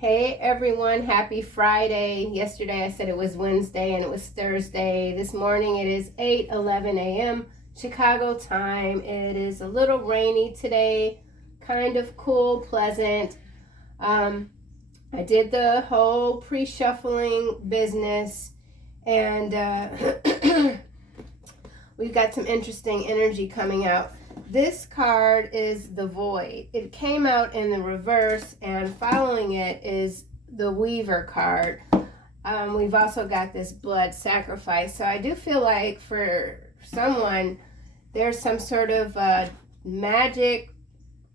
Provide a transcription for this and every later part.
Hey everyone, happy Friday. Yesterday I said it was Wednesday and it was Thursday. This morning it is 8:11 a.m. Chicago time. It is a little rainy today, kind of cool, pleasant. I did the whole pre-shuffling business and we've got some interesting energy coming out. This card is the Void. It came out in the reverse, and following it is the Weaver card. We've also got this Blood Sacrifice. So I do feel like for someone, there's some sort of magic.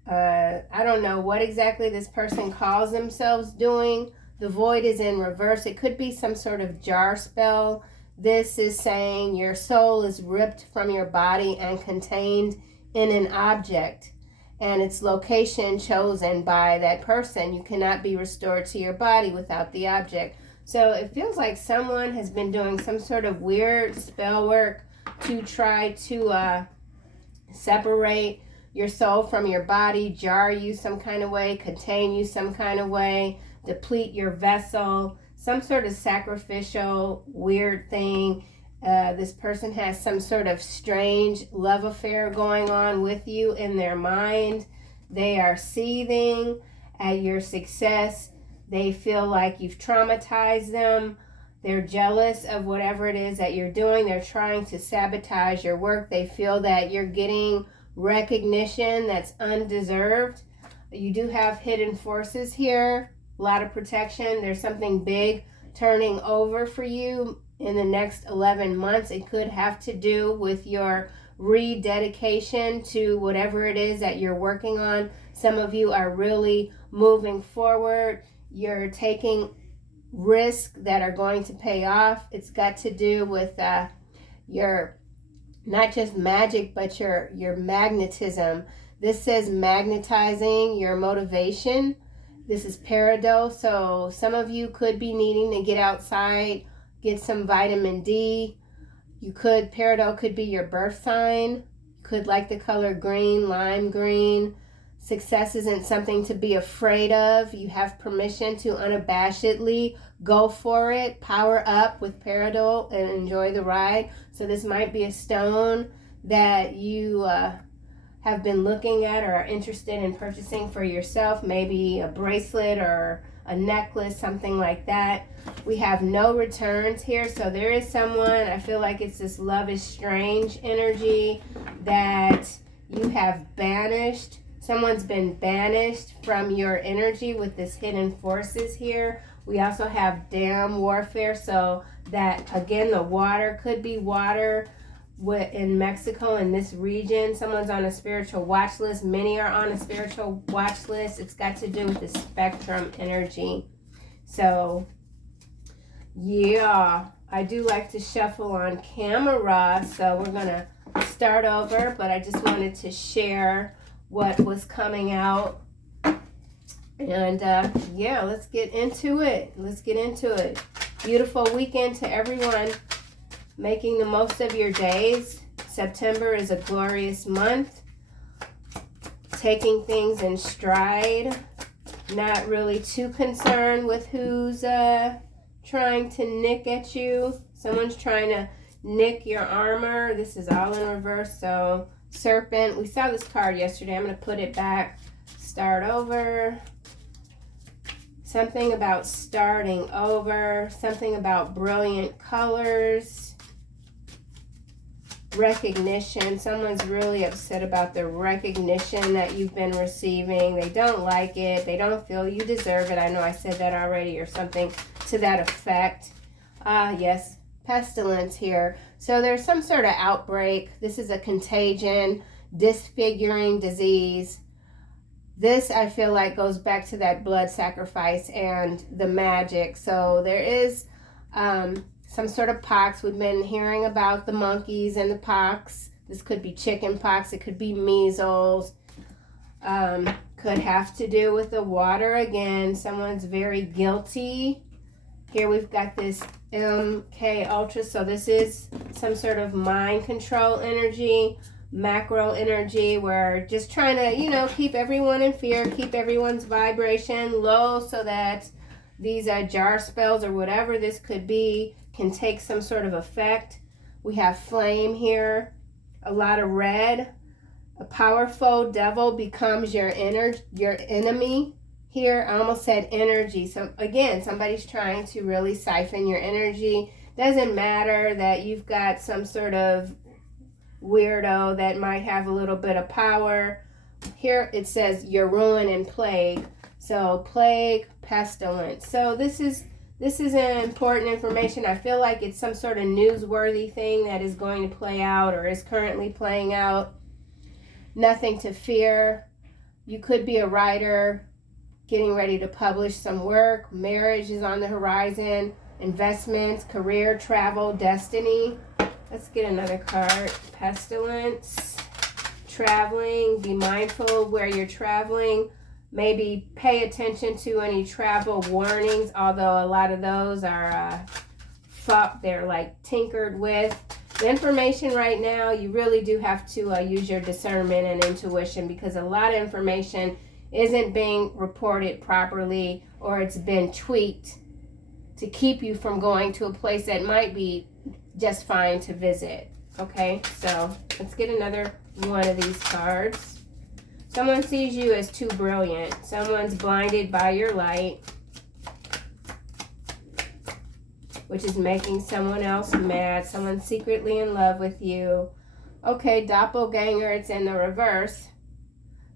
I don't know what exactly this person calls themselves doing. The Void is in reverse. It could be some sort of jar spell. This is saying your soul is ripped from your body and contained in an object, and its location chosen by that person. You cannot be restored to your body without the object. So it feels like someone has been doing some sort of weird spell work to try to separate your soul from your body, jar you some kind of way, contain you some kind of way, deplete your vessel, some sort of sacrificial weird thing. This person has some sort of strange love affair going on with you in their mind. They are seething at your success. They feel like you've traumatized them. They're jealous of whatever it is that you're doing. They're trying to sabotage your work. They feel that you're getting recognition that's undeserved. You do have hidden forces here, a lot of protection. There's something big turning over for you in the next 11 months. It could have to do with your rededication to whatever it is that you're working on. Some of you are really moving forward. You're taking risks that are going to pay off. It's got to do with your not just magic, but your magnetism. This says magnetizing your motivation. This is peridot, so some of you could be needing to get outside, get some vitamin D. Peridot could be your birth sign. You could like the color green, lime green. Success isn't something to be afraid of. You have permission to unabashedly go for it. Power up with peridot and enjoy the ride. So this might be a stone that you have been looking at or are interested in purchasing for yourself. Maybe a bracelet or a necklace, something like that. We have no returns here, so there is someone, I feel like it's this love is strange energy that you have banished. Someone's been banished from your energy with this hidden forces here. We also have dam warfare, so that again, the water could be water in Mexico, in this region. Someone's on a spiritual watch list. Many are on a spiritual watch list. It's got to do with the spectrum energy. So yeah, I do like to shuffle on camera, so we're gonna start over, but I just wanted to share what was coming out. And yeah, let's get into it. Beautiful weekend to everyone. Making the most of your days. September is a glorious month. Taking things in stride. Not really too concerned with who's trying to nick at you. Someone's trying to nick your armor. This is all in reverse. So Serpent. We saw this card yesterday. I'm going to put it back. Start over. Something about starting over. Something about brilliant colors. Recognition. Someone's really upset about the recognition that you've been receiving. They don't like it. They don't feel you deserve it. I know I said that already, or something to that effect. Yes, pestilence here. So there's some sort of outbreak. This is a contagion, disfiguring disease. This, I feel like, goes back to that blood sacrifice and the magic. So there is some sort of pox. We've been hearing about the monkeys and the pox. This could be chicken pox. It could be measles. Could have to do with the water again. Someone's very guilty. Here we've got this MK Ultra. So this is some sort of mind control energy. macro energy. We're just trying to, you know, keep everyone in fear, keep everyone's vibration low so that these jar spells or whatever this could be can take some sort of effect. We have flame here, a lot of red. A powerful devil becomes your enemy here. I almost said energy. So again, somebody's trying to really siphon your energy. Doesn't matter that you've got some sort of weirdo that might have a little bit of power. Here it says your ruin and plague. So plague, pestilence. So this is an important information. I feel like it's some sort of newsworthy thing that is going to play out or is currently playing out. Nothing to fear. You could be a writer getting ready to publish some work. Marriage is on the horizon. Investments, career, travel, destiny. Let's get another card. Pestilence, traveling. Be mindful where you're traveling. Maybe pay attention to any travel warnings, although a lot of those are they're like tinkered with. The information right now, you really do have to use your discernment and intuition, because a lot of information isn't being reported properly, or it's been tweaked to keep you from going to a place that might be just fine to visit. Okay, so let's get another one of these cards. Someone sees you as too brilliant. Someone's blinded by your light, which is making someone else mad. Someone's secretly in love with you. Okay, doppelganger, it's in the reverse.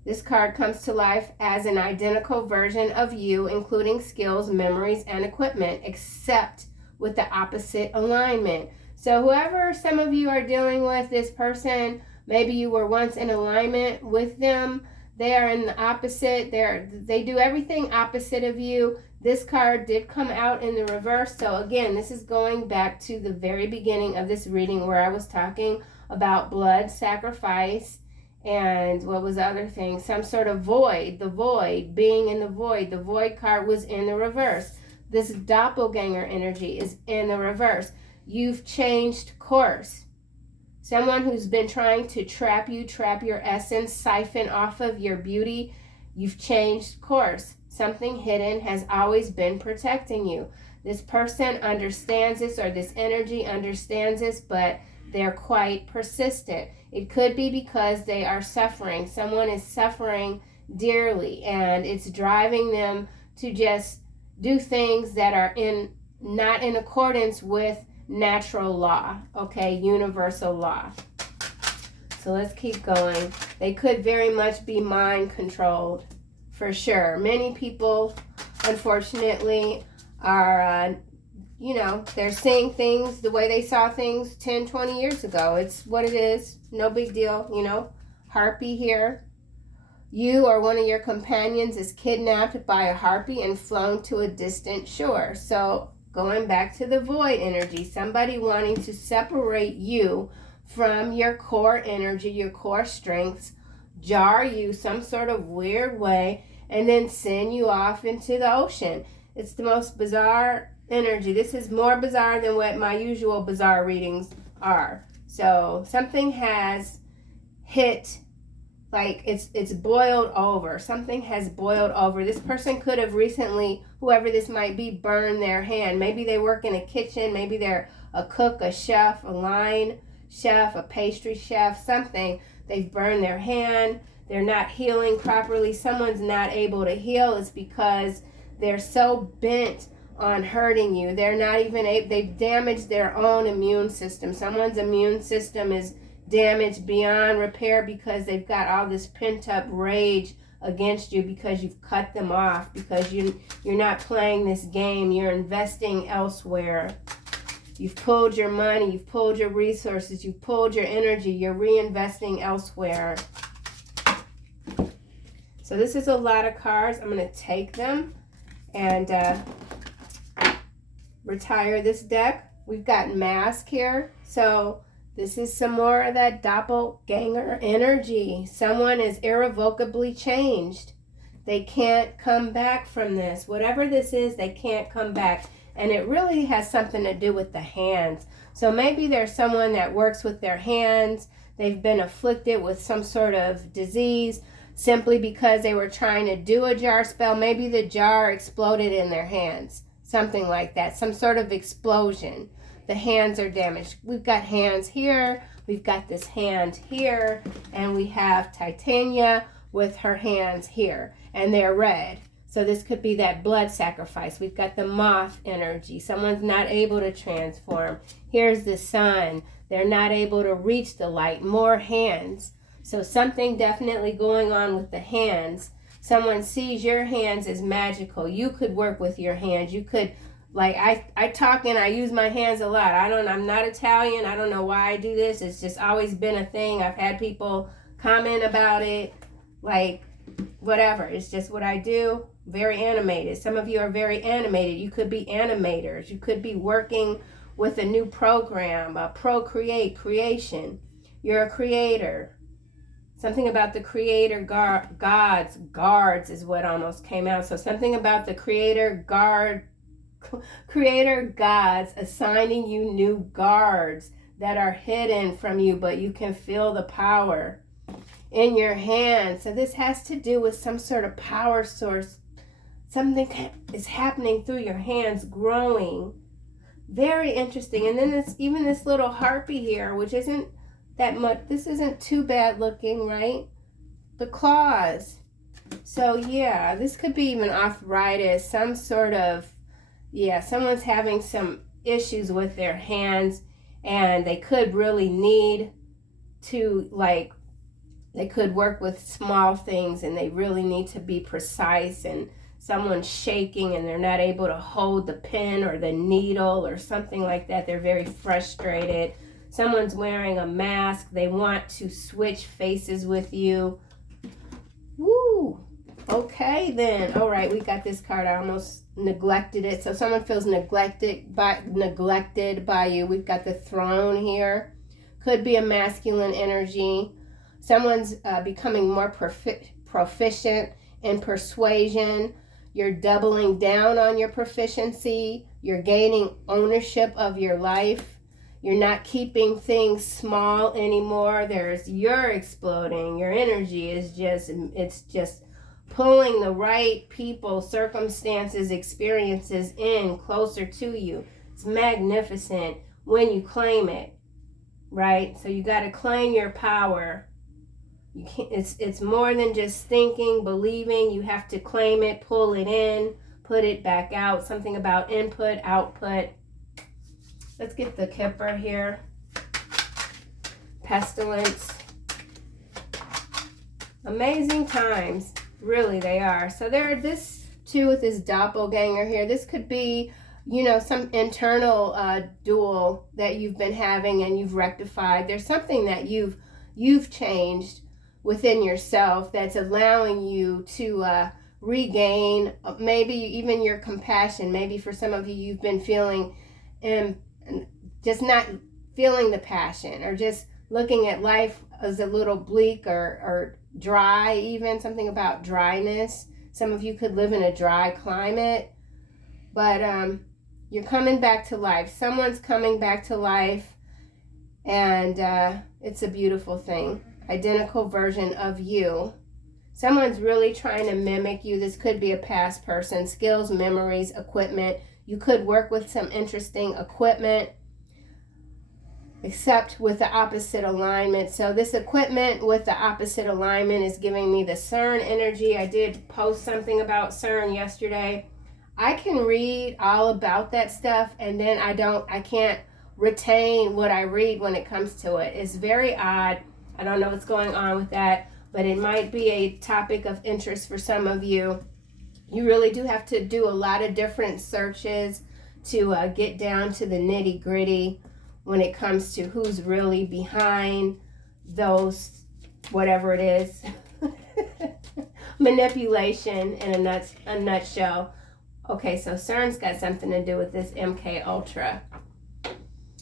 This card comes to life as an identical version of you, including skills, memories, and equipment, except with the opposite alignment. So whoever some of you are dealing with, this person, maybe you were once in alignment with them. They are in the opposite. They do everything opposite of you. This card did come out in the reverse. So again, this is going back to the very beginning of this reading where I was talking about blood sacrifice and what was the other thing? Some sort of void, the void, being in the void. The void card was in the reverse. This doppelganger energy is in the reverse. You've changed course. Someone who's been trying to trap you, trap your essence, siphon off of your beauty, you've changed course. Something hidden has always been protecting you. This person understands this, or this energy understands this, but they're quite persistent. It could be because they are suffering. Someone is suffering dearly, and it's driving them to just do things that are not in accordance with natural law, okay, universal law. So let's keep going. They could very much be mind controlled, for sure. Many people, unfortunately, are, they're seeing things the way they saw things 10, 20 years ago. It's what it is. No big deal, Harpy here. You or one of your companions is kidnapped by a harpy and flown to a distant shore. So going back to the void energy, somebody wanting to separate you from your core energy, your core strengths, jar you some sort of weird way, and then send you off into the ocean. It's the most bizarre energy. This is more bizarre than what my usual bizarre readings are. So something has hit, like it's boiled over. Something has boiled over. This person could have recently, whoever this might be, burned their hand. Maybe they work in a kitchen. Maybe they're a cook, a chef, a line chef, a pastry chef, something. They've burned their hand. They're not healing properly. Someone's not able to heal. It's because they're so bent on hurting you. They're not even able, they've damaged their own immune system. Someone's immune system is damaged beyond repair because they've got all this pent-up rage against you because you've cut them off, because you're not playing this game. You're investing elsewhere. You've pulled your money, you've pulled your resources, you've pulled your energy, you're reinvesting elsewhere. So this is a lot of cards. I'm going to take them and retire this deck. We've got Mask here. So this is some more of that doppelganger energy. Someone is irrevocably changed. They can't come back from this. Whatever this is, they can't come back. And it really has something to do with the hands. So maybe there's someone that works with their hands. They've been afflicted with some sort of disease simply because they were trying to do a jar spell. Maybe the jar exploded in their hands, something like that, some sort of explosion. The hands are damaged. We've got hands here, we've got this hand here, and we have Titania with her hands here, and they're red. So this could be that blood sacrifice. We've got the moth energy. Someone's not able to transform. Here's the sun. They're not able to reach the light. More hands. So something definitely going on with the hands. Someone sees your hands as magical. You could work with your hands. You could, like, I talk and I use my hands a lot. I'm not Italian. I don't know why I do this. It's just always been a thing. I've had people comment about it. Like, whatever. It's just what I do. Very animated. Some of you are very animated. You could be animators. You could be working with a new program, procreate, creation. You're a creator. Something about the creator guards is what almost came out. So something about the creator gods assigning you new guards that are hidden from you, but you can feel the power in your hands. So this has to do with some sort of power source. Something is happening through your hands, growing. Very interesting. And then there's even this little harpy here, which isn't that much. This isn't too bad looking, right? The claws. So yeah, this could be even arthritis, some sort of, yeah, someone's having some issues with their hands, and they could really need to, like, they could work with small things, and they really need to be precise, and someone's shaking and they're not able to hold the pen or the needle or something like that. They're very frustrated. Someone's wearing a mask. They want to switch faces with you. Woo! Okay, then. All right, we got this card. I almost neglected it. So someone feels neglected by you. We've got the throne here. Could be a masculine energy. Someone's becoming more proficient in persuasion. You're doubling down on your proficiency. You're gaining ownership of your life. You're not keeping things small anymore. You're exploding. Your energy is just pulling the right people, circumstances, experiences in closer to you. It's magnificent when you claim it, right? So you got to claim your power. You can't, it's more than just thinking, believing. You have to claim it, pull it in, put it back out. Something about input, output. Let's get the Kipper here. Pestilence. Amazing times. Really, they are. So there, this too with this doppelganger here. This could be, you know, some internal duel that you've been having and you've rectified. There's something that you've changed within yourself that's allowing you to regain maybe even your compassion. Maybe for some of you, you've been feeling just not feeling the passion, or just looking at life as a little bleak or dry, even something about dryness. Some of you could live in a dry climate, but you're coming back to life. Someone's coming back to life, and it's a beautiful thing. Identical version of you. Someone's really trying to mimic you. This could be a past person. Skills, memories, equipment. You could work with some interesting equipment, except with the opposite alignment. So this equipment with the opposite alignment is giving me the CERN energy. I did post something about CERN yesterday. I can read all about that stuff, and then I can't retain what I read when it comes to it. It's very odd. I don't know what's going on with that, but it might be a topic of interest for some of you. You really do have to do a lot of different searches to get down to the nitty gritty when it comes to who's really behind those, whatever it is, manipulation in a nutshell. Okay, so CERN's got something to do with this MK Ultra.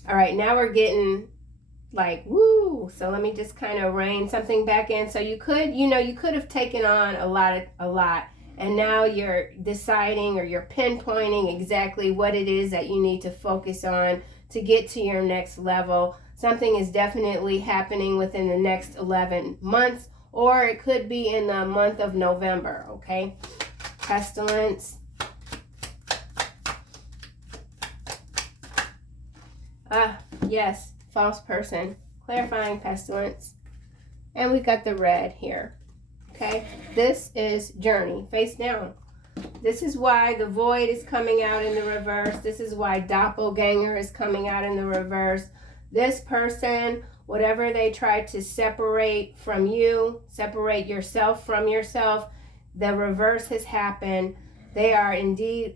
All right, now we're getting like, woo. So let me just kind of rein something back in. So you could have taken on a lot, and now you're deciding, or you're pinpointing exactly what it is that you need to focus on to get to your next level. Something is definitely happening within the next 11 months, or it could be in the month of November, okay? Pestilence. Yes, false person. Clarifying pestilence. And we got the red here, okay? This is journey, face down. This is why the void is coming out in the reverse. This is why doppelganger is coming out in the reverse. This person, whatever they tried to separate from you, separate yourself from yourself, the reverse has happened. They are indeed,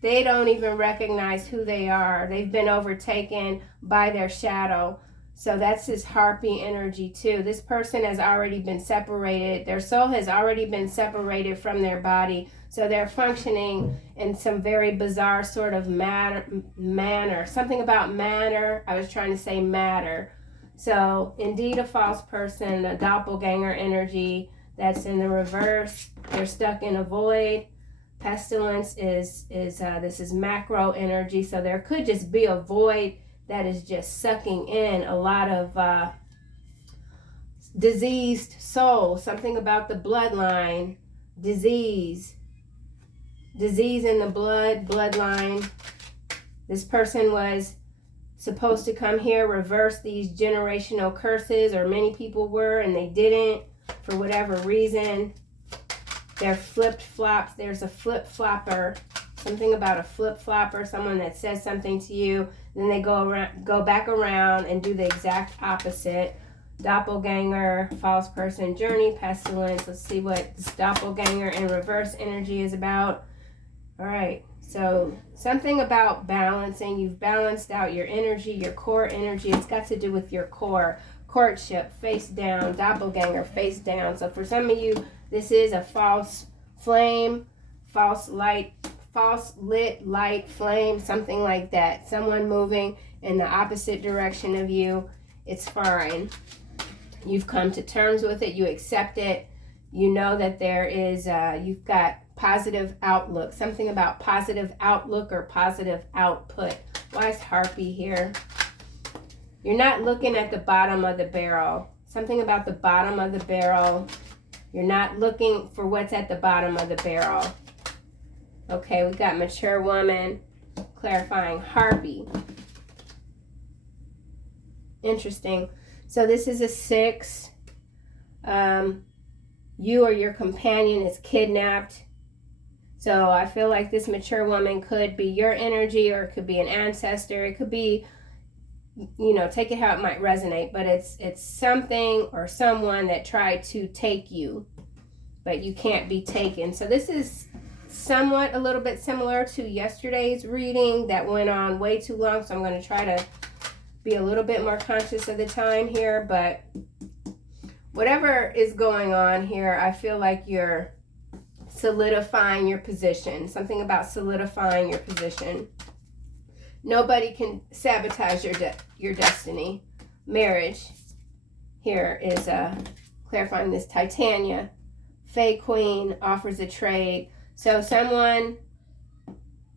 they don't even recognize who they are. They've been overtaken by their shadow. So that's this harpy energy too. This person has already been separated. Their soul has already been separated from their body. So they're functioning in some very bizarre sort of manner. Something about matter. I was trying to say matter. So indeed a false person, a doppelganger energy that's in the reverse. They're stuck in a void. Pestilence is this is macro energy. So there could just be a void that is just sucking in a lot of diseased soul. Something about the bloodline. Disease in the bloodline. This person was supposed to come here, reverse these generational curses, or many people were, and they didn't for whatever reason. They're flip-flops. There's a flip-flopper. Something about a flip-flopper, someone that says something to you, then they go back around and do the exact opposite. Doppelganger, false person, journey, pestilence. Let's see what this doppelganger and reverse energy is about. All right, so something about balancing. You've balanced out your energy, your core energy. It's got to do with your core. Courtship, face down. Doppelganger, face down. So for some of you, this is a false flame, false light, false lit light flame, something like that. Someone moving in the opposite direction of you. It's fine. You've come to terms with it. You accept it. You know that there is, you've got positive outlook. Something about positive outlook or positive output. Why is Harpy here? You're not looking at the bottom of the barrel. Something about the bottom of the barrel. You're not looking for what's at the bottom of the barrel. Okay, we got mature woman, clarifying Harpy. Interesting. So this is a 6. You or your companion is kidnapped. So I feel like this mature woman could be your energy, or it could be an ancestor. It could be, you know, take it how it might resonate, but it's something or someone that tried to take you, but you can't be taken. So this is somewhat a little bit similar to yesterday's reading that went on way too long, so I'm going to try to be a little bit more conscious of the time here. But whatever is going on here, I feel like you're solidifying your position. Something about solidifying your position. Nobody can sabotage your destiny. Marriage here is clarifying this. Titania, Fae Queen, offers a trade. So someone,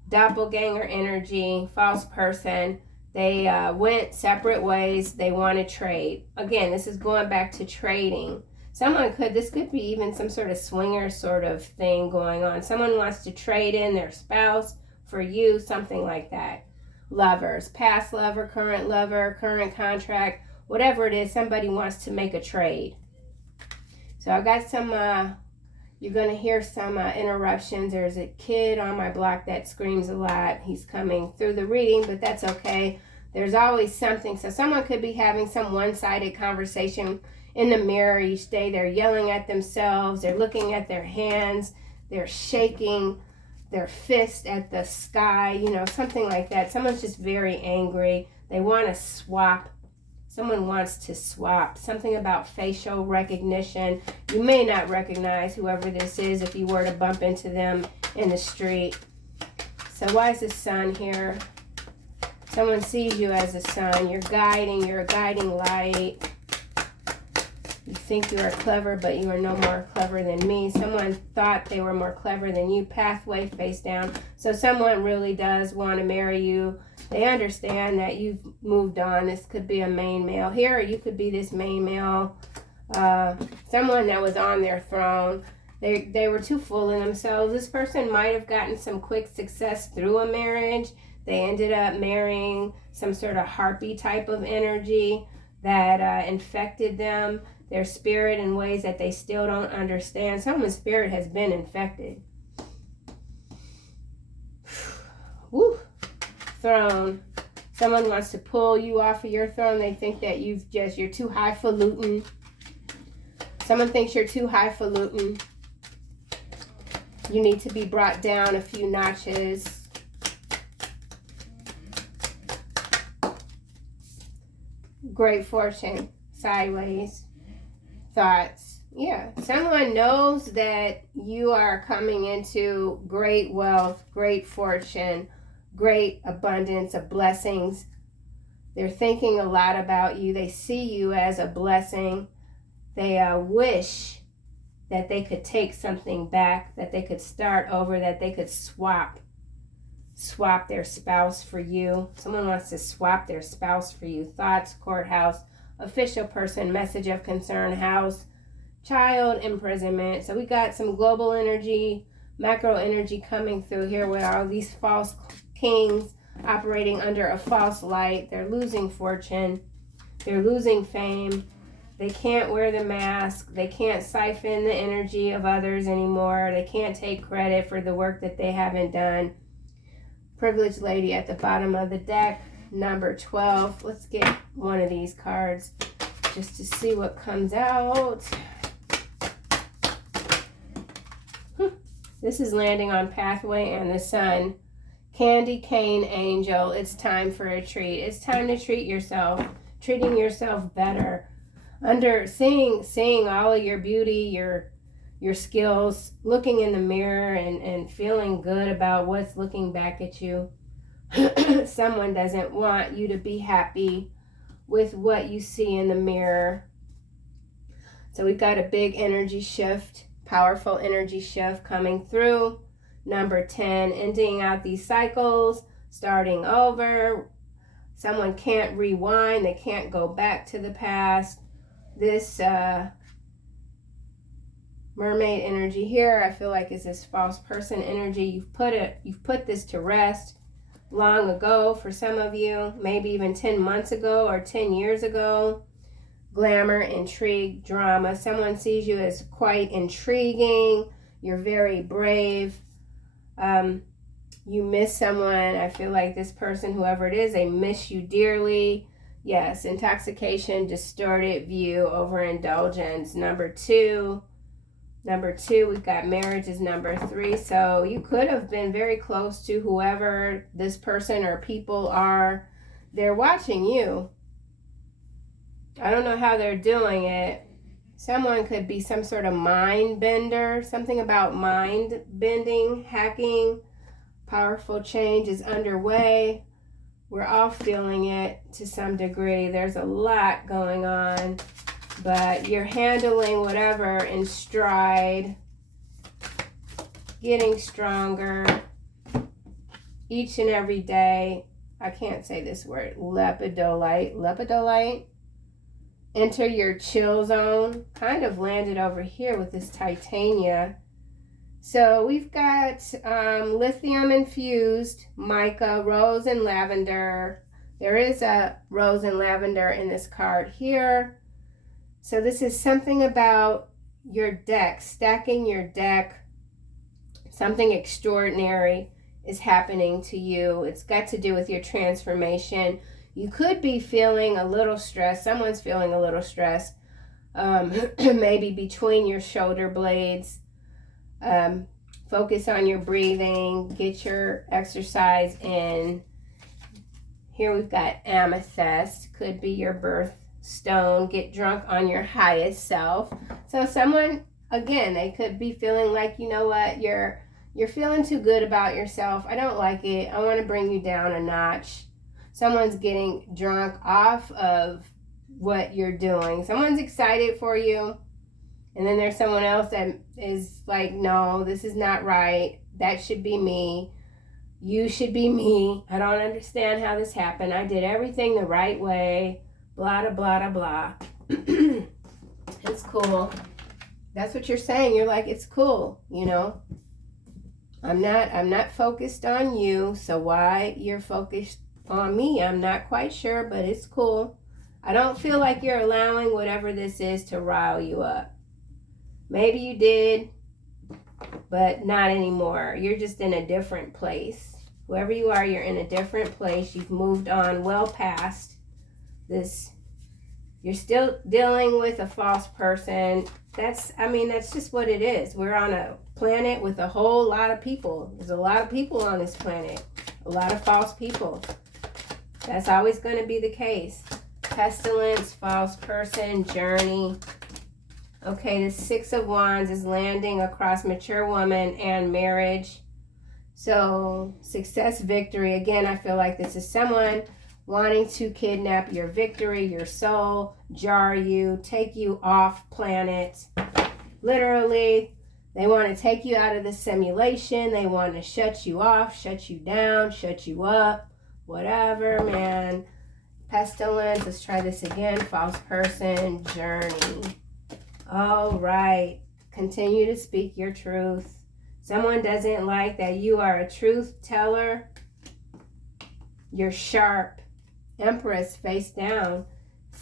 doppelganger energy, false person, they went separate ways. They want to trade. Again, this is going back to trading. This could be even some sort of swinger sort of thing going on. Someone wants to trade in their spouse for you, something like that. Lovers, past lover, current contract, whatever it is, somebody wants to make a trade. So I got some, you're going to hear some interruptions. There's a kid on my block that screams a lot. He's coming through the reading, but that's okay. There's always something. So someone could be having some one-sided conversation in the mirror each day. They're yelling at themselves. They're looking at their hands. They're shaking their fist at the sky, you know, something like that. Someone's just very angry. They want to swap. Someone wants to swap. Something about facial recognition. You may not recognize whoever this is if you were to bump into them in the street. So why is the sun here? Someone sees you as a sun. You're a guiding light. You think you are clever, but you are no more clever than me. Someone thought they were more clever than you. Pathway, face down. So someone really does want to marry you. They understand that you've moved on. This could be a main male here, or you could be this main male, someone that was on their throne. They were too full of themselves. This person might have gotten some quick success through a marriage. They ended up marrying some sort of harpy type of energy that infected them, their spirit, in ways that they still don't understand. Someone's spirit has been infected. Woo. Throne. Someone wants to pull you off of your throne. They think that you're too highfalutin. Someone thinks you're too highfalutin. You need to be brought down a few notches. Great fortune. Sideways. Thoughts. Yeah. Someone knows that you are coming into great wealth, great fortune, great abundance of blessings. They're thinking a lot about you. They see you as a blessing. They wish that they could take something back, that they could start over, that they could swap their spouse for you. Someone wants to swap their spouse for you. Thoughts, courthouse, official person, message of concern, house, child, imprisonment. So we got some global energy, macro energy coming through here with all these false kings operating under a false light. They're losing fortune. They're losing fame. They can't wear the mask. They can't siphon the energy of others anymore. They can't take credit for the work that they haven't done. Privileged lady at the bottom of the deck, number 12. Let's get one of these cards just to see what comes out. This is landing on pathway and the sun. Candy cane angel. It's time for a treat. It's time to treat yourself. Treating yourself better. Seeing all of your beauty, your skills, looking in the mirror and feeling good about what's looking back at you. Someone doesn't want you to be happy with what you see in the mirror. So we've got a big energy shift, powerful energy shift coming through. Number 10, ending out these cycles, starting over. Someone can't rewind. They can't go back to the past. This mermaid energy here, I feel like, is this false person energy. You've put this to rest long ago for some of you, maybe even 10 months ago or 10 years ago. Glamour, intrigue, drama. Someone sees you as quite intriguing. You're very brave. You miss someone. I feel like this person, whoever it is, they miss you dearly. Yes, intoxication, distorted view, overindulgence. Number two, we've got marriage is number 3. So you could have been very close to whoever this person or people are. They're watching you. I don't know how they're doing it. Someone could be some sort of mind bender, something about mind bending, hacking. Powerful change is underway. We're all feeling it to some degree. There's a lot going on, but you're handling whatever in stride, getting stronger each and every day. I can't say this word, lepidolite. Enter your chill zone. Kind of landed over here with this titania. So we've got lithium infused, mica, rose, and lavender. There is a rose and lavender in this card here. So this is something about your deck, stacking your deck. Something extraordinary is happening to you. It's got to do with your transformation. You could be feeling a little stressed. Someone's feeling a little stressed. Maybe between your shoulder blades. Focus on your breathing. Get your exercise in. Here we've got amethyst. Could be your birth stone. Get drunk on your highest self. So someone, again, they could be feeling like, you know what, you're feeling too good about yourself. I don't like it. I want to bring you down a notch. Someone's getting drunk off of what you're doing. Someone's excited for you. And then there's someone else that is like, no, this is not right. That should be me. You should be me. I don't understand how this happened. I did everything the right way. Blah, blah, blah, blah. It's cool. That's what you're saying. You're like, it's cool, you know. I'm not focused on you, so why you're focused on me, I'm not quite sure, but it's cool. I don't feel like you're allowing whatever this is to rile you up. Maybe you did, but not anymore. You're just in a different place. Whoever you are, you're in a different place. You've moved on well past this. You're still dealing with a false person. That's just what it is. We're on a planet with a whole lot of people. There's a lot of people on this planet. A lot of false people. That's always going to be the case. Pestilence, false person, journey. Okay, the Six of Wands is landing across mature woman and marriage. So, success, victory. Again, I feel like this is someone wanting to kidnap your victory, your soul, jar you, take you off planet. Literally, they want to take you out of the simulation. They want to shut you off, shut you down, shut you up, whatever, man. Pestilence, let's try this again. False person, journey. All right, continue to speak your truth. Someone doesn't like that you are a truth teller. You're sharp. Empress, face down.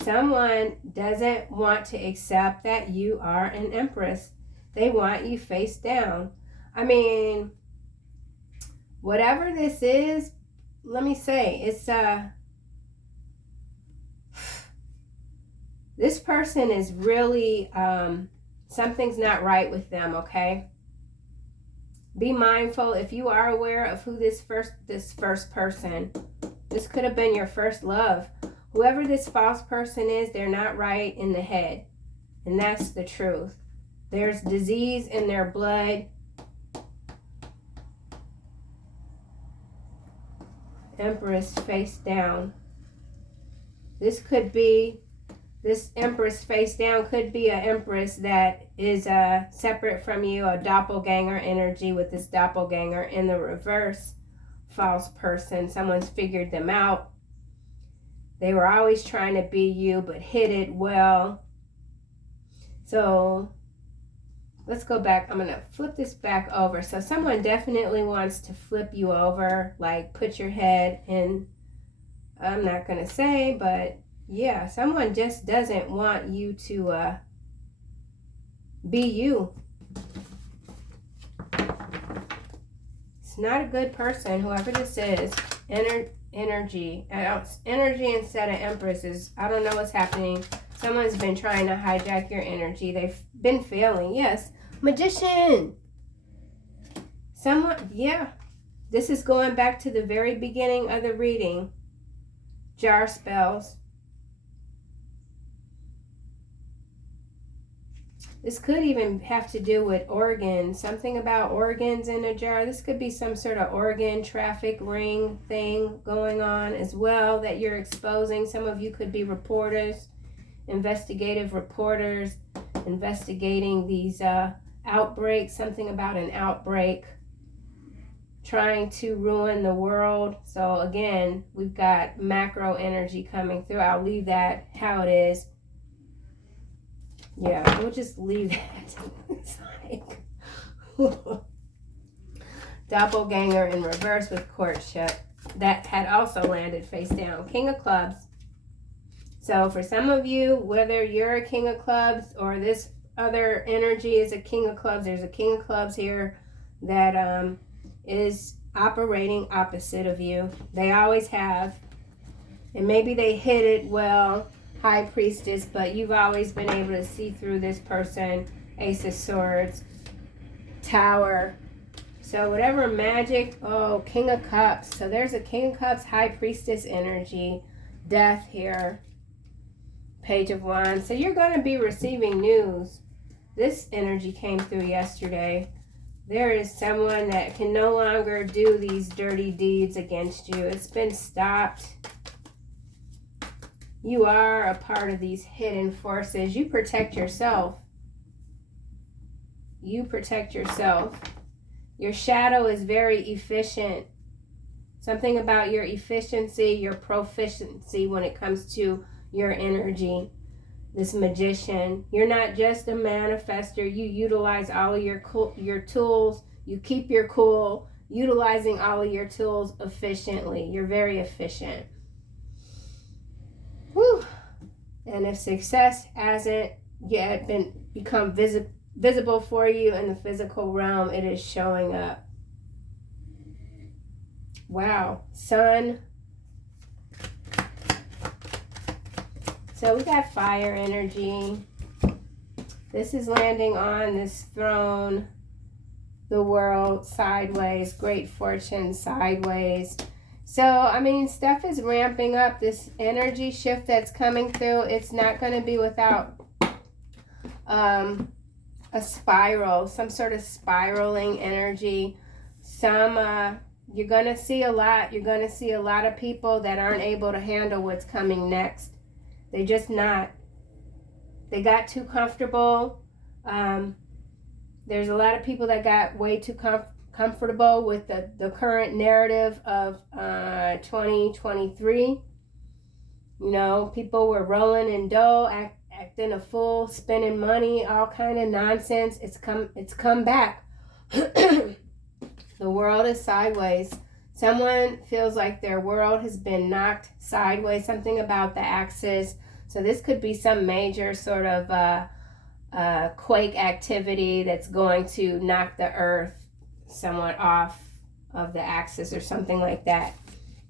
Someone doesn't want to accept that you are an empress. They want you face down. I mean, whatever this is, let me say, it's this person is really something's not right with them, okay? Be mindful if you are aware of who this first person. This could have been your first love. Whoever this false person is, they're not right in the head. And that's the truth. There's disease in their blood. Empress face down. This Empress face down could be an Empress that is separate from you, a doppelganger energy with this doppelganger in the reverse. False person. Someone's figured them out. They were always trying to be you, but hid it well. So let's go back. I'm going to flip this back over. So someone definitely wants to flip you over, like put your head in, I'm not going to say, but yeah, someone just doesn't want you to be you. It's not a good person, whoever this is. Energy instead of Empresses. I don't know what's happening. Someone's been trying to hijack your energy. They've been failing. Yes. Magician. Someone, yeah. This is going back to the very beginning of the reading. Jar spells. This could even have to do with organs, something about organs in a jar. This could be some sort of organ traffic ring thing going on as well that you're exposing. Some of you could be reporters, investigative reporters, investigating these outbreaks, something about an outbreak, trying to ruin the world. So again, we've got macro energy coming through. I'll leave that how it is. Yeah, we'll just leave that. It's like doppelganger in reverse with courtship. That had also landed face down. King of Clubs. So for some of you, whether you're a King of Clubs or this other energy is a King of Clubs, there's a King of Clubs here that is operating opposite of you. They always have. And maybe they hid it well. High Priestess, but you've always been able to see through this person. Ace of Swords, Tower. So whatever magic, oh, King of Cups. So there's a King of Cups, High Priestess energy, Death here, Page of Wands. So you're going to be receiving news. This energy came through yesterday. There is someone that can no longer do these dirty deeds against you. It's been stopped. You are a part of these hidden forces. You protect yourself. You protect yourself. Your shadow is very efficient. Something about your efficiency, your proficiency when it comes to your energy. This magician. You're not just a manifester. You utilize all of your tools. You keep your cool, utilizing all of your tools efficiently. You're very efficient. Whew. And if success hasn't yet become visible for you in the physical realm, it is showing up. Wow. Sun. So we got fire energy. This is landing on this throne. The world sideways. Great fortune sideways. So, I mean, stuff is ramping up. This energy shift that's coming through, it's not going to be without a spiral, some sort of spiraling energy. You're going to see a lot. You're going to see a lot of people that aren't able to handle what's coming next. They're just not. They got too comfortable. There's a lot of people that got way too comfortable with the current narrative of 2023. You know, people were rolling in dough, acting a fool, spending money, all kind of nonsense. It's come back. The world is sideways. Someone feels like their world has been knocked sideways, something about the axis. So this could be some major sort of quake activity that's going to knock the earth somewhat off of the axis or something like that.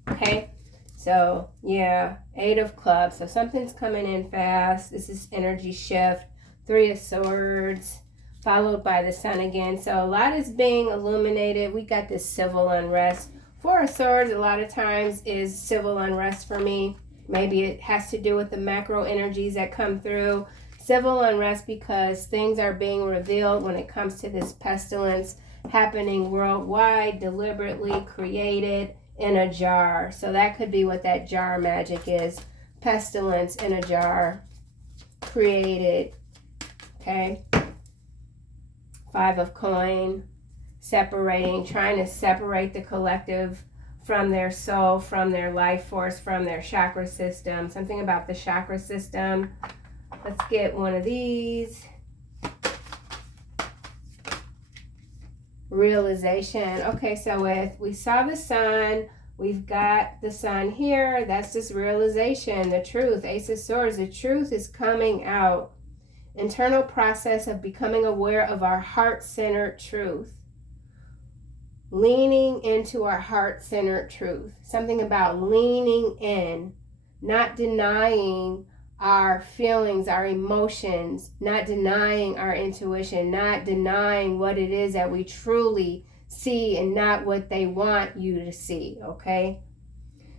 Okay, so yeah, 8 of clubs. So something's coming in fast. This is energy shift. 3 of swords, followed by the sun again. So a lot is being illuminated. We got this civil unrest. 4 of swords a lot of times is civil unrest for me. Maybe it has to do with the macro energies that come through. Civil unrest because things are being revealed when it comes to this pestilence happening worldwide, deliberately created in a jar. So that could be what that jar magic is. Pestilence in a jar, created. Okay. 5 of coin, separating, trying to separate the collective from their soul, from their life force, from their chakra system. Something about the chakra system. Let's get one of these. Realization. Okay, so we saw the sun, we've got the sun here. That's this realization, the truth. Ace of Swords, the truth is coming out. Internal process of becoming aware of our heart-centered truth. Leaning into our heart-centered truth. Something about leaning in, not denying our feelings, our emotions, not denying our intuition, not denying what it is that we truly see and not what they want you to see, okay?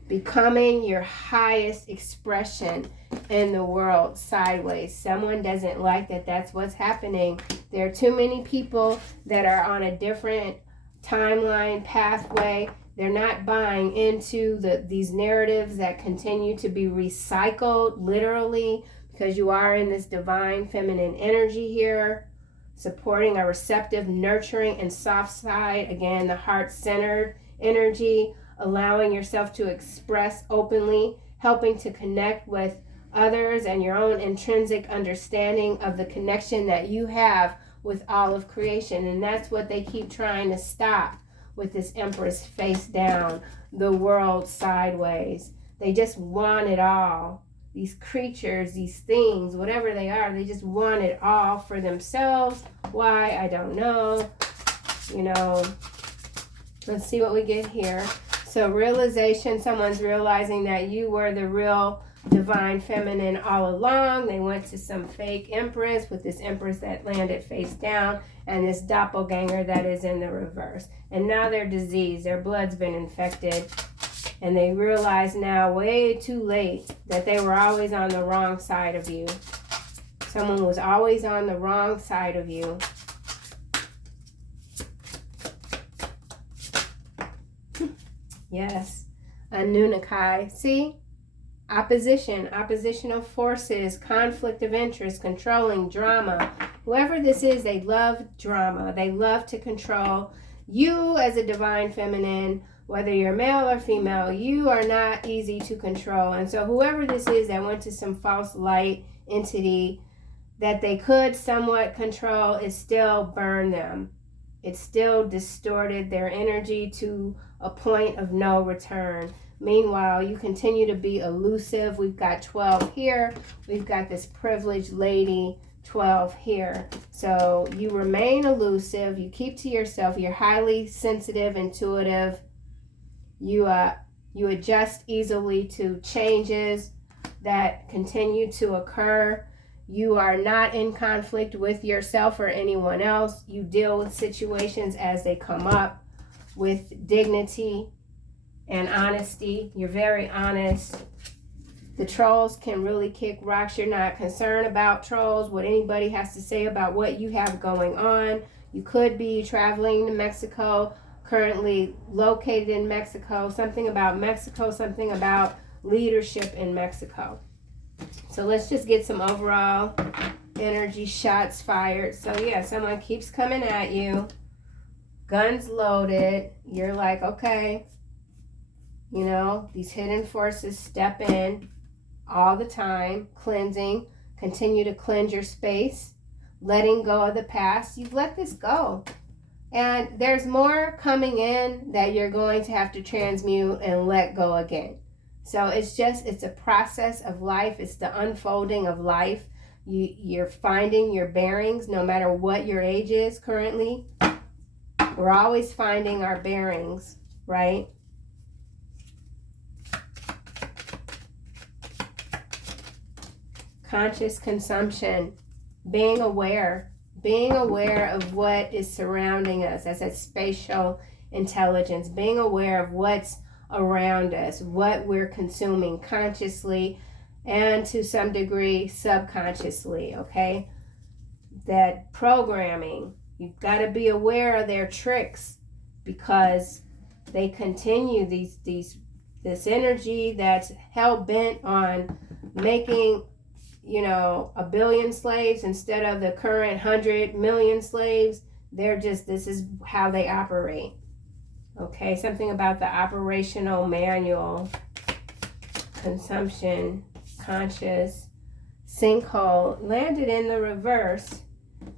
Becoming your highest expression in the world sideways. Someone doesn't like that that's what's happening. There are too many people that are on a different timeline, pathway. They're not buying into these narratives that continue to be recycled, literally, because you are in this divine feminine energy here, supporting a receptive, nurturing, and soft side. Again, the heart-centered energy, allowing yourself to express openly, helping to connect with others and your own intrinsic understanding of the connection that you have with all of creation. And that's what they keep trying to stop with this Empress face down, the world sideways. They just want it all. These creatures, these things, whatever they are, they just want it all for themselves. Why? I don't know. You know, let's see what we get here. So realization, someone's realizing that you were the real divine feminine all along. They went to some fake empress with this empress that landed face down and this doppelganger that is in the reverse. And now they're diseased. Their blood's been infected. And they realize now, way too late, that they were always on the wrong side of you. Someone was always on the wrong side of you. Yes. Anunnaki. See? Opposition, oppositional forces, conflict of interest, controlling, drama. Whoever this is, they love drama. They love to control. You as a divine feminine whether you're male or female, you are not easy to control. And so whoever this is that went to some false light entity that they could somewhat control, it still burned them. It still distorted their energy to a point of no return. Meanwhile, you continue to be elusive. We've got 12 here. We've got this privileged lady, 12 here. So you remain elusive. You keep to yourself. You're highly sensitive, intuitive. You adjust easily to changes that continue to occur. You are not in conflict with yourself or anyone else. You deal with situations as they come up with dignity and honesty. You're very honest. The trolls can really kick rocks. You're not concerned about trolls, what anybody has to say about what you have going on. You could be traveling to Mexico, currently located in Mexico, something about leadership in Mexico. So let's just get some overall energy shots fired. So yeah, someone keeps coming at you, guns loaded. You're like, okay, you know, these hidden forces step in all the time, cleansing, continue to cleanse your space, letting go of the past. You've let this go. And there's more coming in that you're going to have to transmute and let go again. So it's a process of life. It's the unfolding of life. You're finding your bearings no matter what your age is currently. We're always finding our bearings, right? Conscious consumption, being aware of what is surrounding us as a spatial intelligence, being aware of what's around us, what we're consuming consciously and to some degree subconsciously, okay? That programming, you've got to be aware of their tricks because they continue this energy that's hell-bent on making, you know, 1 billion slaves instead of the current 100 million slaves. This is how they operate. Okay, something about the operational manual, consumption, conscious, sinkhole, landed in the reverse.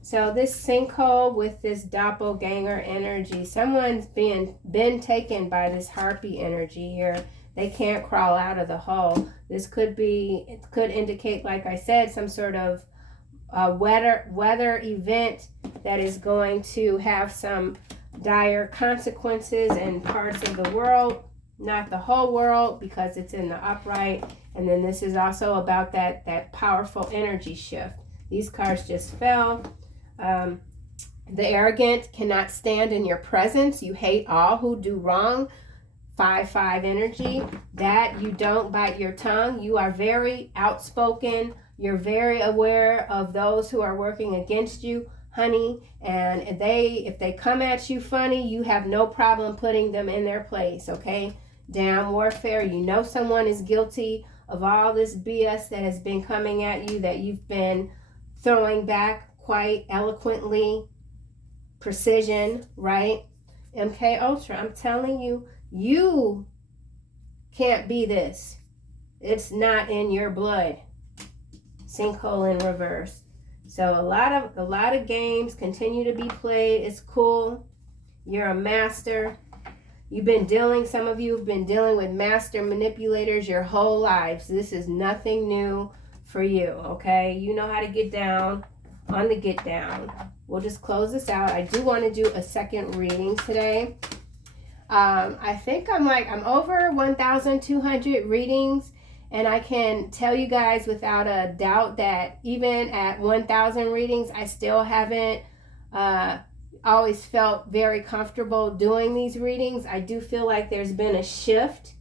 So this sinkhole with this doppelganger energy, someone's been taken by this harpy energy here. They can't crawl out of the hole. This could indicate, like I said, some sort of weather event that is going to have some dire consequences in parts of the world, not the whole world because it's in the upright. And then this is also about that powerful energy shift. These cards just fell. The arrogant cannot stand in your presence. You hate all who do wrong. 5-5 energy. That you don't bite your tongue. You are very outspoken. You're very aware of those who are working against you, honey, and if they come at you funny, you have no problem putting them in their place, okay? Down warfare, you know someone is guilty of all this BS that has been coming at you, that you've been throwing back quite eloquently, precision, right? MK Ultra, I'm telling you, you can't be this. It's not in your blood. Sinkhole in reverse. So a lot of games continue to be played. It's cool. You're a master. Some of you have been dealing with master manipulators your whole lives. This is nothing new for you, okay? You know how to get down on the get down. We'll just close this out. I do want to do a second reading today. I think I'm over 1,200 readings. And I can tell you guys without a doubt that even at 1,000 readings, I still haven't always felt very comfortable doing these readings. I do feel like there's been a shift.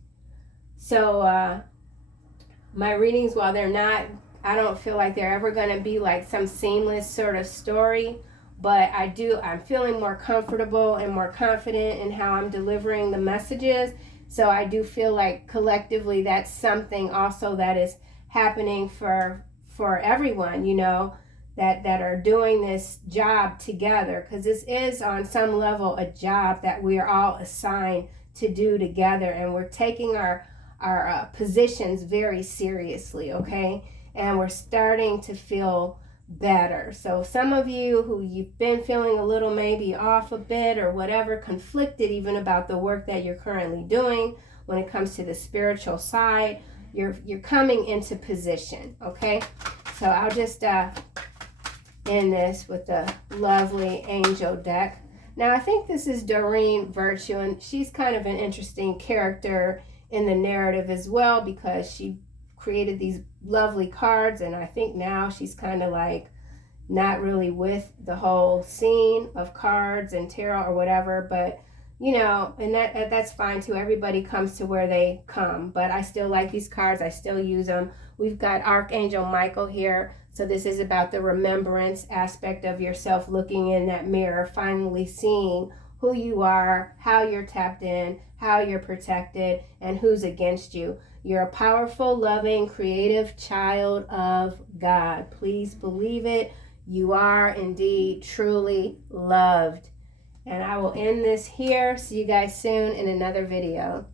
So my readings, while I don't feel like they're ever going to be like some seamless sort of story. But I'm feeling more comfortable and more confident in how I'm delivering the messages. So I do feel like collectively that's something also that is happening for everyone, you know, that are doing this job together. Because this is on some level a job that we are all assigned to do together, and we're taking our positions very seriously, okay? And we're starting to feel better. So some of you who you've been feeling a little maybe off a bit or whatever, conflicted even about the work that you're currently doing when it comes to the spiritual side, you're coming into position, okay? So I'll just end this with the lovely angel deck. Now I think this is Doreen Virtue, and she's kind of an interesting character in the narrative as well, because she created these lovely cards, and I think now she's kind of like not really with the whole scene of cards and tarot or whatever, but you know, and that's fine too. Everybody comes to where they come, but I still like these cards. I still use them. We've got Archangel Michael here, so this is about the remembrance aspect of yourself, looking in that mirror, finally seeing who you are, how you're tapped in, how you're protected, and who's against you. You're a powerful, loving, creative child of God. Please believe it. You are indeed truly loved. And I will end this here. See you guys soon in another video.